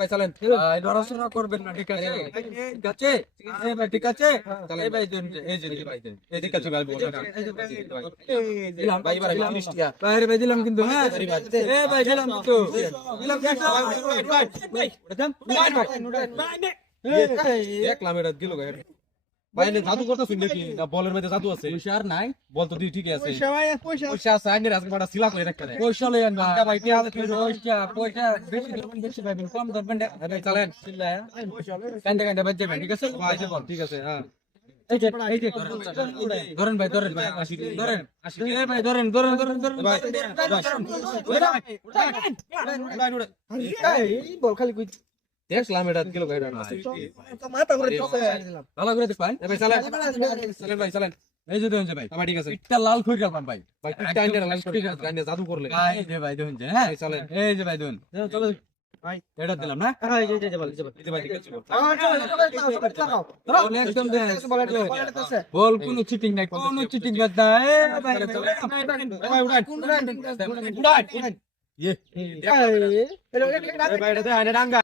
ভাই চলেন নড়াচড়া করবেন না, ঠিক আছে? ঠিক আছে এই ভাই, ঠিক আছে? এই ভাই দেন, এই যে ভাই দেন, এই ঠিক আছে ভাই, দিলাম ভাই, এবার দিলাম মিষ্টিয়া ভাই, ভাই দিলাম কিন্তু, হ্যাঁ এই ভাই দিলাম কিন্তু, দিলাম ভাই, দেখলাম এটা দিল ভাই। ভাই এনে জাদু করতেছেন নাকি? না বলের মধ্যে জাদু আছে? পয়সা আর নাই, বল তো দি, ঠিক আছে পয়সা আছে, আইনের আজকে বড় সিলা করে রাখতে পয়সা লই আনবা ভাই, পয়সা বেশি ধরবেন, বেশি পাইবেন, কম ধরবেন না ভাই। চলেন সিল্লায়া কান্দে কান্দে বাজে ভাই, ঠিক আছে ভাই, ঠিক আছে। হ্যাঁ এই যে ধরেন ভাই, ধরেন ভাই, ধরেন এই ভাই, ধরেন ধরেন ধরেন ধরেন ভাই, এই বল খালি কই দেখলাম এটা কিলো ভাই, মাথা করে ভালো করে দেখবেন ভাই। চলেন চলেন ভাই, চলেন এই যে দেখুন ভাই, আমার ঠিক আছে, ইটটা লাল কই গেলাম ভাই, ভাই ইটটা আইনের লাল কই গেলাম, গানে জাদু করলে ভাই। এই যে ভাই দেখুন, হ্যাঁ চলেন, এই যে ভাই দেখুন, চলো ভাই, এটা দিলাম না, হ্যাঁ এই যে বল, এই যে ভাই, ঠিক আছে বল একদম দে, বল কোনো চিটিং নাই, কোনো চিটিং বাদ না। এই ভাই ভাই উড়ান, ইয়ে এই ভাই এটা দে, আইনে ডাঙ্গা।